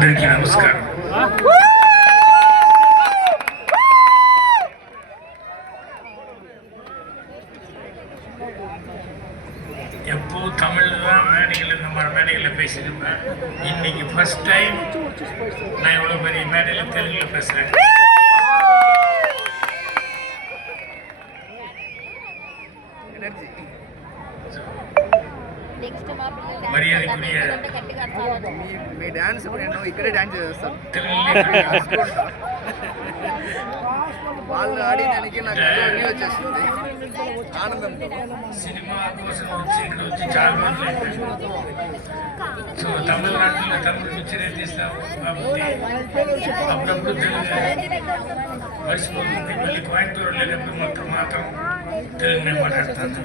అందరికీ నమస్కారం. எப்போ தமிழில் தான் மேடையில் நம்ம மேடையில் பேசியிருப்பேன். இன்னைக்கு ஃபர்ஸ்ட் டைம் நான் இவ்வளோ பெரிய மேடையில் தெலுங்கில் பேசுகிறேன். మర్యాదకుడియ మీ డాన్స్ నేను ఇక్కడే డాన్స్ చేస్తాను. వాళ్ళు ఆడేదానికి నాకు వీడియో వచ్చేస్తుంది. ఆనందం. సినిమా కోసం వచ్చి చాలా రోజులు సో తమిళనాడులో తమిళ పిక్చరే తీస్తాము కాబట్టి అప్పుడప్పుడు తెలుగు మర్చిపోతుంది. మళ్ళీ కోయంబత్తూరు వెళ్ళినప్పుడు మాత్రం తెలుగునే మాట్లాడతాను.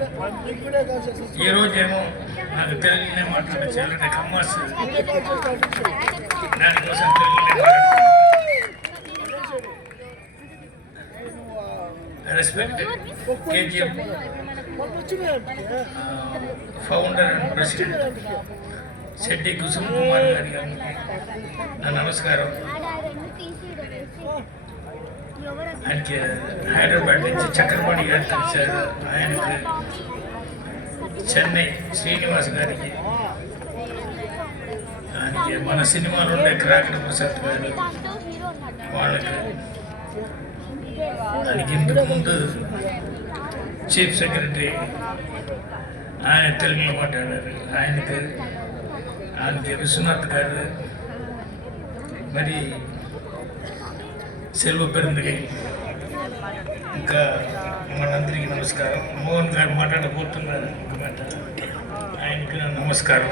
ఈరోజేమో నాకు తెలుగునే మాట్లాడాలంటే కమ్మస్ దానికోసం తెలుగునే respect KGM founder and president Shetty Kusum Kumar గారికి నా నమస్కారం. ఆయనకి హైదరాబాద్ నుంచి చక్రపాణి గారు కలిశారు. ఆయనకి చెన్నై శ్రీనివాస్ గారికి, ఆయనకి మన సినిమాలో ఉండే క్రాకర్ ప్రసాద్ గారు వాళ్ళకి, ఆయనకి ఇంతకు ముందు చీఫ్ సెక్రటరీ ఆయన తెలుగులో మాట్లాడారు. ఆయనకి విశ్వనాథ్ గారు, మరి సెల్వ పెరుందగై, ఇంకా మనందరికీ నమస్కారం. మోహన్ గారు మాట్లాడబోతున్నారు, ఆయనకి నమస్కారం.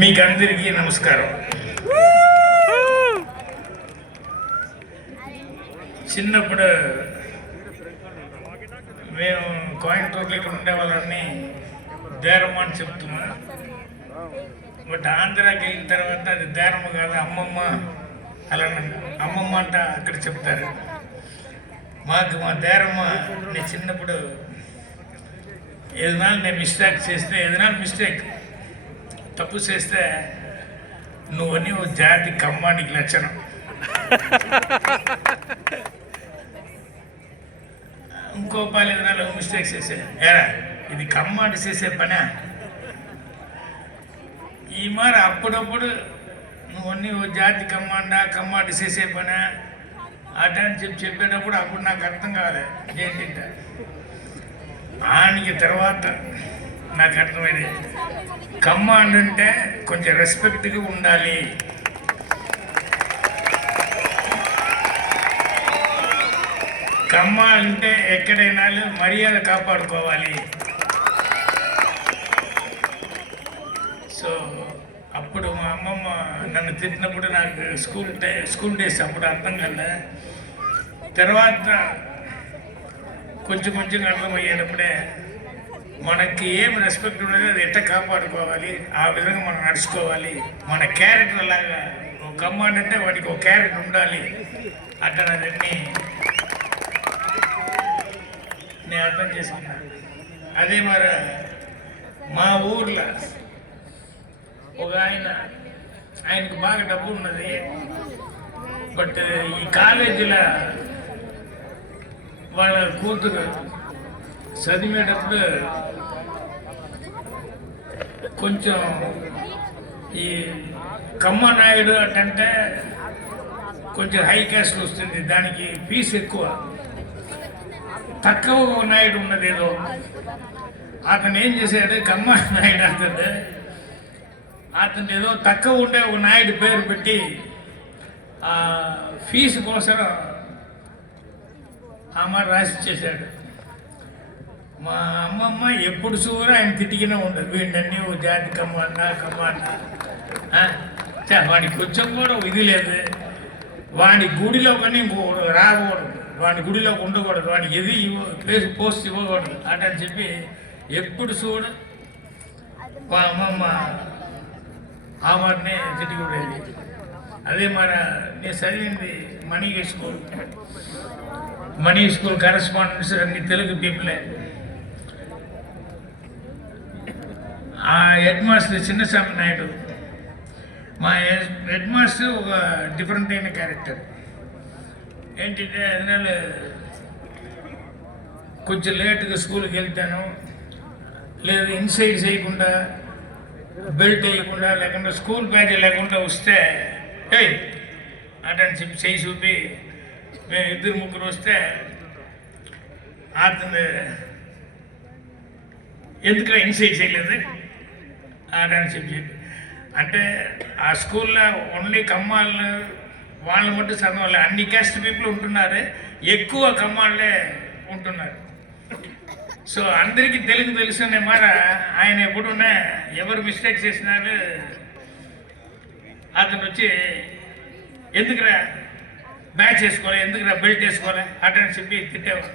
మీకు అందరికీ నమస్కారం. చిన్నప్పుడు మేము కోయంబత్తూరులో ఇక్కడ ఉండేవాళ్ళని దేరమ్మ అని చెప్తున్నా. బట్ ఆంధ్రాకి వెళ్ళిన తర్వాత అది దేరమ్మ కాదు, అమ్మమ్మ. అలా అమ్మమ్మ అంట అక్కడ చెప్తారు. మాకు మా దేరమ్మ నేను చిన్నప్పుడు ఏదైనా నేను మిస్టేక్ తప్పు చేస్తే నువ్వని ఓ జాతి కమ్మానికి లక్షణం. ఇంకో పాలు ఏదైనా మిస్టేక్స్ చేసే ఏరా ఇది కమ్మాటి చేసే పనా ఈ మార అప్పుడప్పుడు నువ్వన్నీ ఓ జాతి కమ్మాటి చేసే పనా అట అని చెప్పేటప్పుడు అప్పుడు నాకు అర్థం కావాలి ఏంటంటే ఆయనకి తర్వాత నాకు అర్థమైంది కమ్మాండ్ అంటే కొంచెం రెస్పెక్ట్గా ఉండాలి. కమ్మ అంటే ఎక్కడైనా మర్యాద కాపాడుకోవాలి. సో అప్పుడు మా అమ్మమ్మ నన్ను తిట్టినప్పుడు నాకు స్కూల్ డేస్ అప్పుడు అర్థం కదా. తర్వాత కొంచెం అర్థమయ్యేటప్పుడే మనకి ఏం రెస్పెక్ట్ ఉండదు, అది ఎట్లా కాపాడుకోవాలి, ఆ విధంగా మనం నడుచుకోవాలి. మన క్యారెక్టర్ లాగా ఒక కమాండ్ అంటే వాడికి ఒక క్యారెక్టర్ ఉండాలి. అక్కడ అదన్నీ నేను అర్థం చేసుకున్నాను. అదే మరి మా ఊర్లో ఒక ఆయనకు బాగా డబ్బు ఉన్నది. బట్ ఈ కాలేజీలో వాళ్ళ కూతురు చదివేటప్పుడు కొంచెం ఈ కమ్మ నాయుడు అంటే కొంచెం హై క్యాస్ట్ వస్తుంది, దానికి ఫీజు ఎక్కువ. తక్కువ నాయుడు ఉన్నది ఏదో, అతను ఏం చేశాడు, కమ్మ నాయుడు అతను ఏదో తక్కువ ఉండే ఒక నాయుడు పేరు పెట్టి ఫీజు కోసం అమ్మ రాసి చేశాడు. మా అమ్మమ్మ ఎప్పుడు చూరు ఆయన తిట్టిగినా ఉండదు, వీడిని ఓ జాతి కమ్మన్నా వాడికి కొంచెం కూడా ఇది లేదు. వాడి గుడిలో కానీ రాకూడదు, వాడి గుడిలోకి ఉండకూడదు, వాడికి ఎది పోస్ట్ ఇవ్వకూడదు అటని చెప్పి ఎప్పుడు చూడు మా అమ్మమ్మ ఆ మాటనే తిట్టికూడేది. అదే మరి నేను చదివింది మనీ స్కూల్ కరెస్పాండెన్స్ అన్ని తెలుగు పీపులే. ఆ హెడ్ మాస్టర్ చిన్నస్వామి నాయుడు, మా హెడ్ మాస్టర్ ఒక డిఫరెంట్ అయిన క్యారెక్టర్. ఏంటంటే అదినాలు కొంచెం లేట్గా స్కూల్కి వెళ్తాను, లేదు ఇన్సైడ్ చేయకుండా, బెల్ట్ వేయకుండా, లేకుండా స్కూల్ బ్యాగ్ లేకుండా వస్తే ఏయ్ అటని చెప్పి చేయి చూపి మేము ఇద్దరు ముగ్గురు వస్తే అతను ఎందుకు ఇన్సైడ్ చేయలేదు అటని చెప్పి అంటే ఆ స్కూల్లో ఓన్లీ కమ్మాళ్ళు వాళ్ళు మట్టు చదవాలి, అన్ని క్యాస్ట్ పీపుల్ ఉంటున్నారు, ఎక్కువ కమ్మాళ్ళే ఉంటున్నారు. సో అందరికీ తెలుసునే మాట ఆయన ఎప్పుడున్నా ఎవరు మిస్టేక్ చేసినారు అతను వచ్చి ఎందుకురా బ్యాచ్ వేసుకోవాలి, ఎందుకురా బెల్ట్ వేసుకోవాలి అటని చెప్పి తిట్టేవాడు.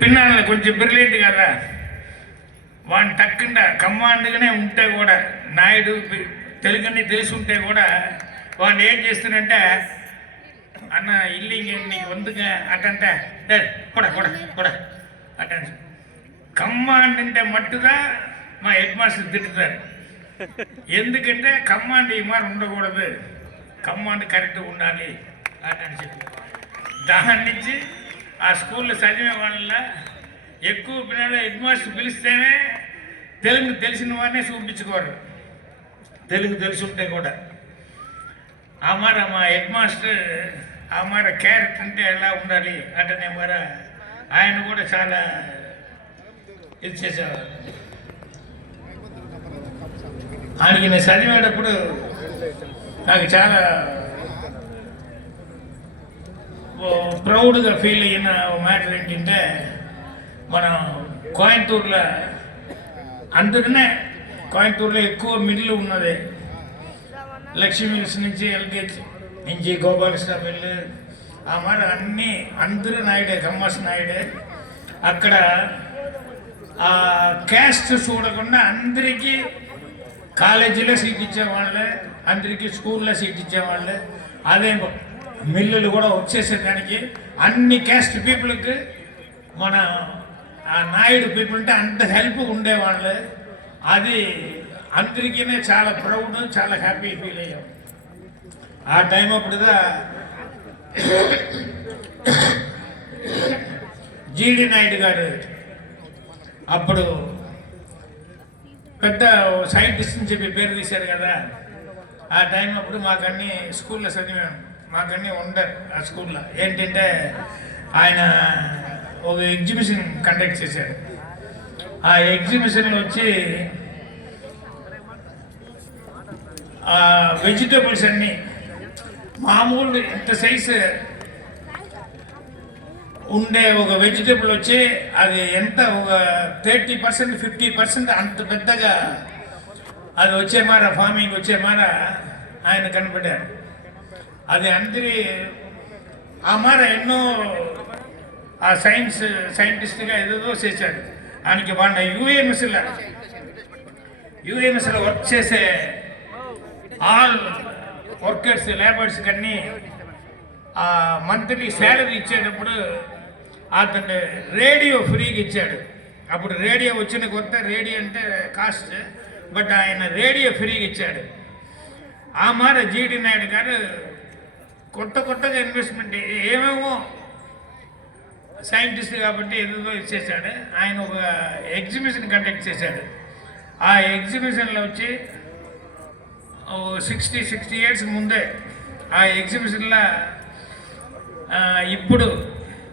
పిన్నాళ్ళు కొంచెం బ్రిలియంట్ కదా, వాడిని తక్కువ కమాండ్గానే ఉంటే కూడా, నాయుడు తెలుగని తెలిసి ఉంటే కూడా వాడిని ఏం చేస్తున్నంటే అన్న ఇల్లు నీకు వందుగా అటంటే కూడా కూడా కూడా అట కమాండ్ అంటే మట్టుగా మా హెడ్ మాస్టర్ తిట్టుతారు. ఎందుకంటే కమాండ్ ఈ మారు ఉండకూడదు, కమాండ్ కరెక్ట్గా ఉండాలి అటని చెప్పి దాని నుంచి ఆ స్కూల్లో చదివే వాళ్ళ ఎక్కువ పిల్లలు హెడ్ మాస్టర్ పిలిస్తేనే తెలుగు తెలిసిన వారినే చూపించుకోరు, తెలుగు తెలిసి ఉంటే కూడా. ఆ మాట మా హెడ్ మాస్టర్ ఆ మాట క్యారెక్టర్ అంటే ఎలా ఉండాలి అటనే మరి ఆయన కూడా చాలా ఇది చేసేవారు. ఆయనకి నేను చదివేటప్పుడు నాకు చాలా ప్రౌడ్గా ఫీల్ అయిన మ్యాటర్ ఏంటంటే, మనం కోయంబత్తూరులో అందరినే కోయంబత్తూరులో ఎక్కువ మిల్లు ఉన్నది, లక్ష్మీ మిల్స్ నుంచి ఎల్కేజీ నుంచి గోపాలకృష్ణ మిల్లు ఆ మాట అన్నీ అందరూ నాయుడే, కమ్మాస్ నాయుడే. అక్కడ ఆ క్యాస్ట్ చూడకుండా అందరికీ కాలేజీలో సీట్ ఇచ్చేవాళ్ళే, అందరికీ స్కూల్లో సీట్ ఇచ్చేవాళ్ళే. అదే మిల్లులు కూడా వచ్చేసేదానికి అన్ని క్యాస్ట్ పీపుల్కి మన ఆ నాయుడు పీపుల్ అంటే అంత హెల్ప్ ఉండేవాళ్ళు. అది అందరికీ చాలా ప్రౌడ్, చాలా హ్యాపీ ఫీల్ అయ్యాం. ఆ టైం అప్పుడుదా జీడి నాయుడు గారు అప్పుడు పెద్ద సైంటిస్ట్ అని చెప్పి పేరు తీశారు కదా. ఆ టైం అప్పుడు మాకన్నీ స్కూల్లో చదివాము, మాకన్నీ ఉండరు ఆ స్కూల్లో. ఏంటంటే ఆయన ఒక ఎగ్జిబిషన్ కండక్ట్ చేశారు. ఆ ఎగ్జిబిషన్ వచ్చి వెజిటేబుల్స్ అన్నీ మామూలు ఇంత సైజు ఉండే ఒక వెజిటేబుల్ వచ్చి అది ఎంత ఒక 30% 50% అంత పెద్దగా అది వచ్చే మార ఫార్మింగ్ వచ్చే మార ఆయన కనపడ్డారు. అది అందరి ఆ మార ఎన్నో ఆ సైంటిస్ట్గా ఏదేదో చేశాడు. ఆయనకి వాళ్ళ యుఎంఎస్లో వర్క్ చేసే ఆల్ వర్కర్స్ లేబర్స్ కన్నీ మంత్లీ శాలరీ ఇచ్చేటప్పుడు అతను రేడియో ఫ్రీగా ఇచ్చాడు. అప్పుడు రేడియో వచ్చిన కొత్త, రేడియో అంటే కాస్ట్, బట్ ఆయన రేడియో ఫ్రీగా ఇచ్చాడు. ఆ మాట జీడి నాయుడు గారు కొత్తగా ఇన్వెస్ట్మెంట్ ఏమేమో సైంటిస్ట్ కాబట్టి ఏదో ఇచ్చేసాడు. ఆయన ఒక ఎగ్జిబిషన్ కండక్ట్ చేశాడు. ఆ ఎగ్జిబిషన్లో వచ్చి 60 years ముందే ఆ ఎగ్జిబిషన్లో ఇప్పుడు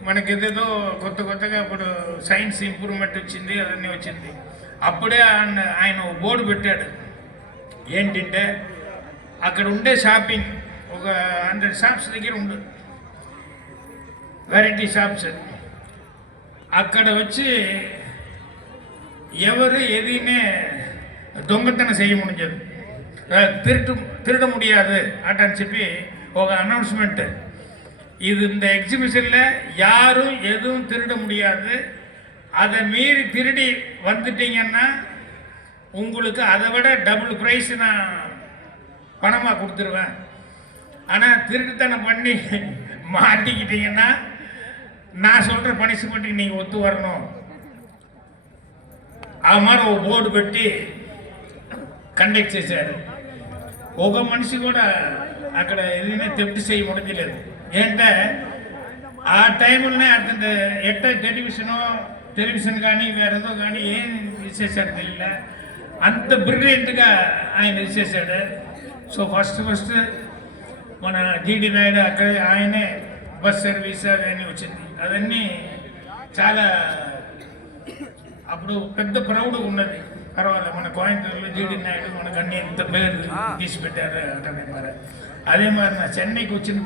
మనకి ఏదేదో కొత్తగా ఇప్పుడు సైన్స్ ఇంప్రూవ్మెంట్ వచ్చింది, అవన్నీ వచ్చింది. అప్పుడే ఆయన బోర్డు పెట్టాడు. ఏంటంటే అక్కడ ఉండే షాపింగ్ ఒక 100 షాప్స్ దగ్గర ఉండు, వెరైటీ షాప్స్. అక్కడ వచ్చి ఎవరు எதையுமே దొంగతనం செய்ய முடியாது, திருட முடியாது அட்டன்னு చెప్పి ఒక అనౌన్స్మెంట్. இது இந்த எக்ஸிபிஷனில் யாரும் எதுவும் திருட முடியாது, அதை மீறி திருடி வந்துட்டீங்கன்னா உங்களுக்கு அதை விட டபுள் ப்ரைஸ் நான் பணமாக கொடுத்துருவேன். ஆனால் திருட்டுத்தனம் பண்ணி மாட்டிக்கிட்டீங்கன்னா நான் சொல்கிற பனிஷ்மெண்ட்டுக்கு நீங்கள் ஒத்து வரணும் ఆ మరి ఓ బోర్డు పెట్టి కండక్ట్ చేశారు. ఒక మనిషి కూడా అక్కడ ఏదైనా తెప్తి చేయి ఉండలేదు. ఏంటంటే ఆ టైంలోనే అతను ఎట్ట టెలివిజన్ కానీ వేరేదో కానీ ఏం విశేషాలు తెలియలే, అంత బ్రిలియంట్గా ఆయన విశేషాడు. సో ఫస్ట్ మన జీడి నాయుడు అక్కడ ఆయనే బస్ సర్వీస్ అవన్నీ వచ్చింది. అవన్నీ చాలా అప్పుడు పెద్ద ప్రౌడ్ ఉన్నది. పర్వాలేదు, మన కోయంబత్తూరులో జీడి నాయుడు మనకు అన్ని ఎంత పేరు తీసి పెట్టారు అంటే మరి. అదే మరి నా చెన్నైకి వచ్చిన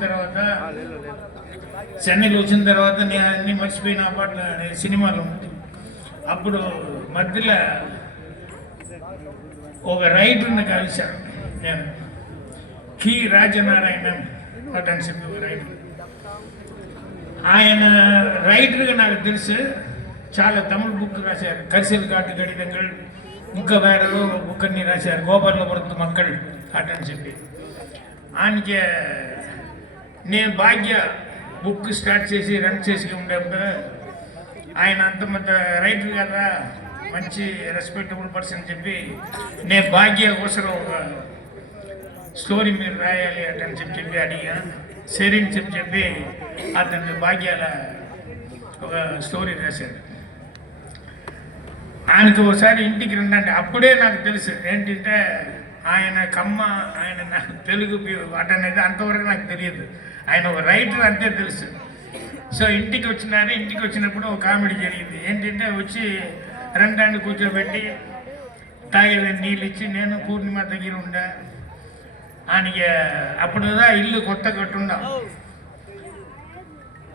తర్వాత నేను అన్ని మర్చిపోయిన అప్పట్లో సినిమాలు ఉంది. అప్పుడు మధ్యలో ఒక రైటర్ని కలిశాను నేను, కి రాజనారాయణన్ అని చెప్పి ఒక రైటర్. ఆయన రైటర్గా నాకు తెలుసు, చాలా తమిళ బుక్ రాశారు. కరిసెల్ కాటు గడిదంగల్, ఇంకా వేరే బుక్ అన్ని రాశారు. గోపాలపురత్తు మక్కల్ అటని చెప్పి ఆయనకి నేను భాగ్య బుక్ స్టార్ట్ చేసి రన్ చేసి ఉండేప్పుడు ఆయన అంత రైటర్ కదా, మంచి రెస్పెక్టబుల్ పర్సన్ చెప్పి నేను భాగ్య కోసం ఒక స్టోరీ మీరు రాయాలి అటని చెప్పి అడిగా. సరేని చెప్పి అతను భాగ్యాల ఒక స్టోరీ రాశాడు. ఆయనకు ఒకసారి ఇంటికి రండి. అప్పుడే నాకు తెలుసు ఏంటంటే ఆయన కమ్మ, ఆయన నాకు తెలుగు అటనేది అంతవరకు నాకు తెలియదు. ఆయన ఒక రైటర్ అంతే తెలుసు. సో ఇంటికి వచ్చినప్పుడు ఒక కామెడీ జరిగింది. ఏంటంటే వచ్చి రెండాన్ని కూర్చోబెట్టి తాగేదని నీళ్ళు ఇచ్చి నేను పూర్ణిమ దగ్గర ఉండా. ఆయనకి అప్పుడుదా ఇల్లు కొత్త కట్టున్నాం.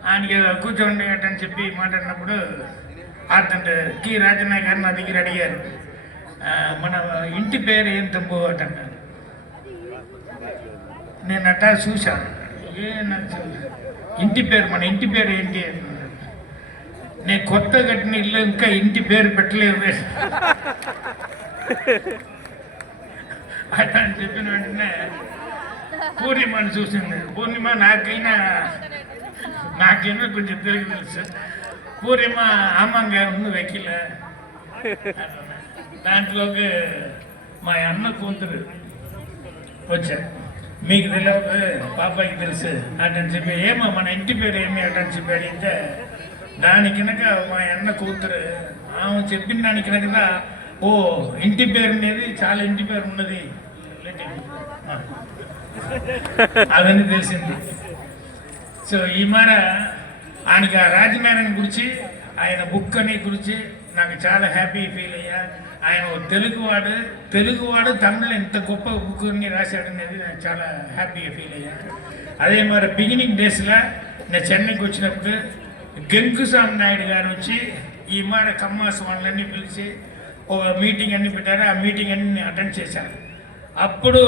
ఆయనకి కూర్చోండి అని చెప్పి మాట్లాడినప్పుడు అతను కి రాజనాయ్ గారు నా దగ్గర అడిగారు, మన ఇంటి పేరు ఏం తప్పు అట. నేను అట్ట చూశాను, మన ఇంటి పేరు ఏంటి అని. నేను కొత్త కట్టిన ఇల్లు ఇంకా ఇంటి పేరు పెట్టలేదు అట్లా అని చెప్పిన వెంటనే పూర్ణిమని చూసింది. పూర్ణిమ నాకైనా కొంచెం తెలుగు తెలుసు. పూర్ణిమ ఆమంగా ఉంది వెకిల. దాంట్లోకి మా అన్న కూతురు వచ్చారు. మీకు తెలియదు, పాపకి తెలుసు అటని చెప్పి, ఏమో మన ఇంటి పేరు ఏమి అటని చెప్పి అడిగితే దాని కింద మా అన్న కూతురు ఆమె చెప్పిన దాని కింద ఓ ఇంటి పేరు అనేది చాలా ఇంటి పేరు ఉన్నది అవన్నీ తెలిసింది. సో ఈ మాట ఆయనకి ఆ రాజనారాయణ గురించి, ఆయన బుక్ అని గురించి నాకు చాలా హ్యాపీ ఫీల్ అయ్యా. ఆయన తెలుగువాడు తమిళ ఇంత గొప్ప బుక్ని రాశాడు అనేది నాకు చాలా హ్యాపీగా ఫీల్ అయ్యా. అదే మరి బిగినింగ్ డేస్లో నేను చెన్నైకి వచ్చినప్పుడు గంగుస్వామి నాయుడు గారు వచ్చి ఈ మాట కమ్మాస్ వాళ్ళన్నీ పిలిచి ఒక మీటింగ్ అన్ని పెట్టారు. ఆ మీటింగ్ అన్ని నేను అటెండ్ చేశాను. అప్పుడు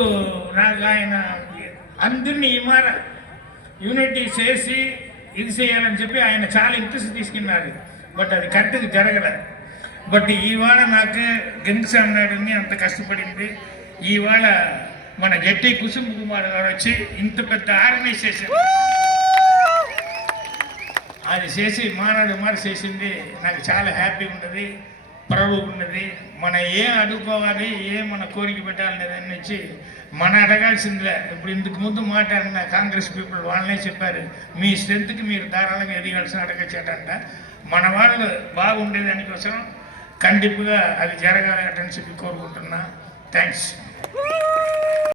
నాకు ఆయన అందరినీ ఈ మాట యూనిటీ చేసి ఇది చేయాలని చెప్పి ఆయన చాలా ఇంట్రెస్ట్ తీసుకున్నారు. బట్ అది కరెక్ట్గా జరగలేదు. బట్ ఇవాళ నాకు గంగుస్వామి నాయుడుని అంత కష్టపడింది. ఇవాళ మన జట్టి కుసుమ్ కుమార్ గారు వచ్చి ఇంత పెద్ద ఆర్గనైజేషన్ అది చేసి మానాడు చేసింది. నాకు చాలా హ్యాపీగా ఉన్నది, ప్రౌడ్ ఉన్నది. మన ఏం అడుగుకోవాలి, ఏం మన కోరిక పెట్టాలనేది వచ్చి మన అడగాల్సిందిలే. ఇప్పుడు ఇంతకు ముందు మాట్లాడిన కాంగ్రెస్ పీపుల్ వాళ్ళనే చెప్పారు, మీ స్ట్రెంత్కి మీరు ధారాళంగా ఎదగాల్సిన అడగచ్చాడంట. మన వాళ్ళు బాగుండే దానికోసం ఖండిపుగా అది జరగాలని చెప్పి కోరుకుంటున్నా. థ్యాంక్స్.